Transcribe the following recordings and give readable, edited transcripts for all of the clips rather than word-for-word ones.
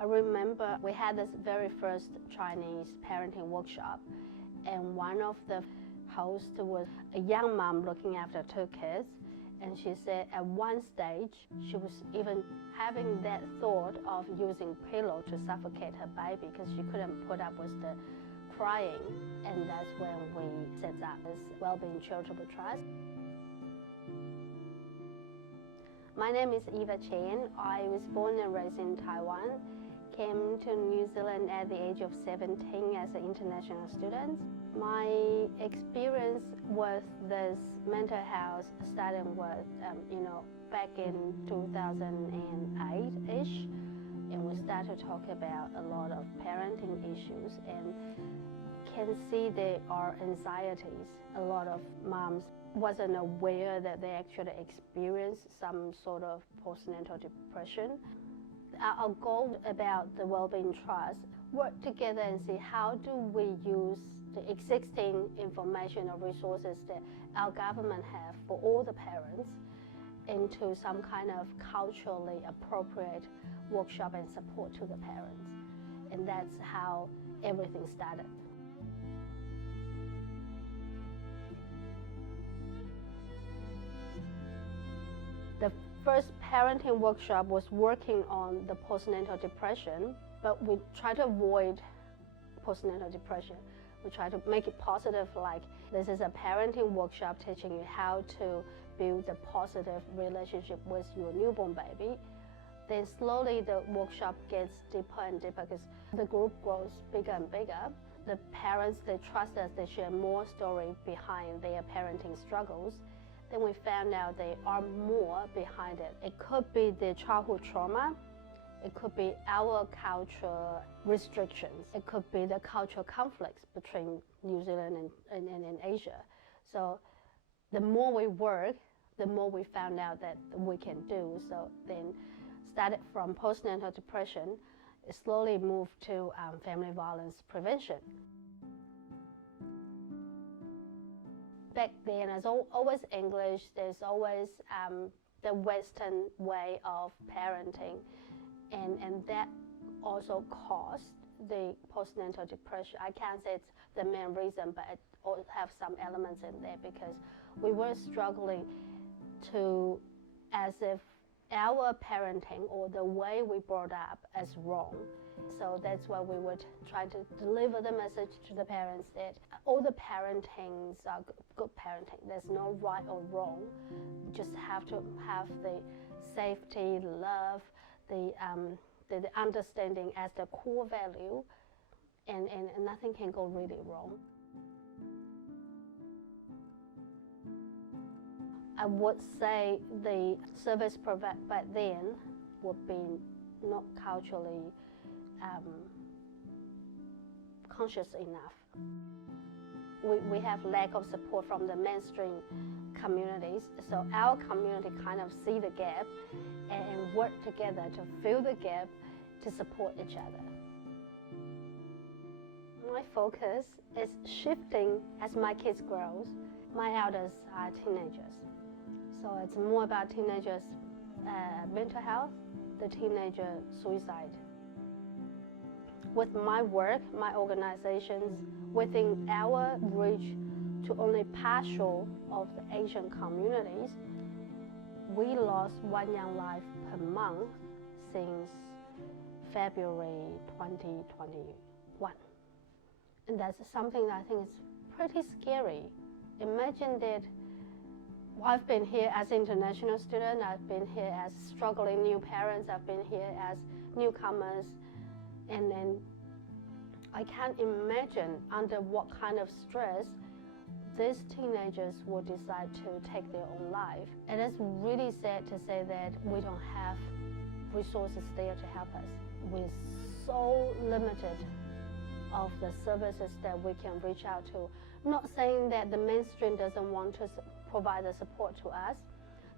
I remember we had this very first Chinese parenting workshop, and one of the hosts was a young mom looking after two kids, and she said at one stage she was even having that thought of using pillow to suffocate her baby because she couldn't put up with the crying, and that's when we set up this Wellbeing Charitable Trust. My name is Eva Chen. I was born and raised in Taiwan, came to New Zealand at the age of 17 as an international student. My experience with this mental health started with, back in 2008-ish, and we started to talk about a lot of parenting issues and can see there are anxieties. A lot of moms wasn't aware that they actually experienced some sort of postnatal depression. Our goal about the Wellbeing Trust, work together and see how do we use the existing information or resources that our government have for all the parents into some kind of culturally appropriate workshop and support to the parents. And that's how everything started. The first parenting workshop was working on the postnatal depression, but we try to avoid postnatal depression. We try to make it positive, like this is a parenting workshop teaching you how to build a positive relationship with your newborn baby. Then slowly the workshop gets deeper and deeper because the group grows bigger and bigger. The parents, they trust us, they share more story behind their parenting struggles. Then we found out there are more behind it. It could be the childhood trauma. It could be our cultural restrictions. It could be the cultural conflicts between New Zealand and Asia. So the more we work, the more we found out that we can do. So then started from postnatal depression, it slowly moved to family violence prevention. Back then, there's always English, there's always the Western way of parenting, and that also caused the postnatal depression. I can't say it's the main reason, but it all have some elements in there because we were struggling to, as if our parenting or the way we brought up is wrong. So that's why we would try to deliver the message to the parents that all the parentings are good parenting. There's no right or wrong. You just have to have the safety, love, the understanding as the core value, and nothing can go really wrong. I would say the service provided back then would be not culturally conscious enough. We have lack of support from the mainstream communities, so our community kind of see the gap and work together to fill the gap to support each other. My focus is shifting as my kids grow. My elders are teenagers, so it's more about teenagers' mental health, the teenager suicide. With my work, my organizations, within our reach to only partial of the Asian communities, we lost one young life per month since February 2021. And that's something that I think is pretty scary. Imagine that I've been here as an international student, I've been here as struggling new parents, I've been here as newcomers, and then I can't imagine under what kind of stress these teenagers will decide to take their own life. It is really sad to say that we don't have resources there to help us. We're so limited of the services that we can reach out to. Not saying that the mainstream doesn't want to provide the support to us.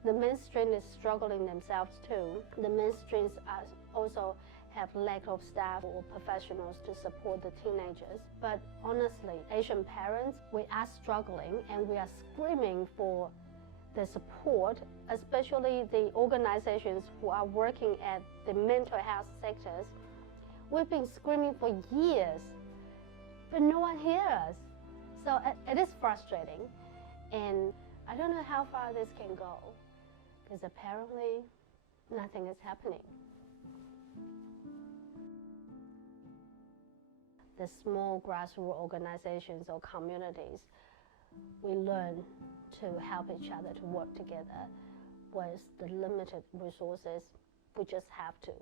The mainstream is struggling themselves too. The mainstreams also have lack of staff or professionals to support the teenagers. But honestly, Asian parents, we are struggling and we are screaming for the support, especially the organizations who are working at the mental health sectors. We've been screaming for years, but no one hears us. So it is frustrating, and I don't know how far this can go, because apparently nothing is happening. The small grassroots organizations or communities, we learn to help each other to work together with the limited resources. We just have to.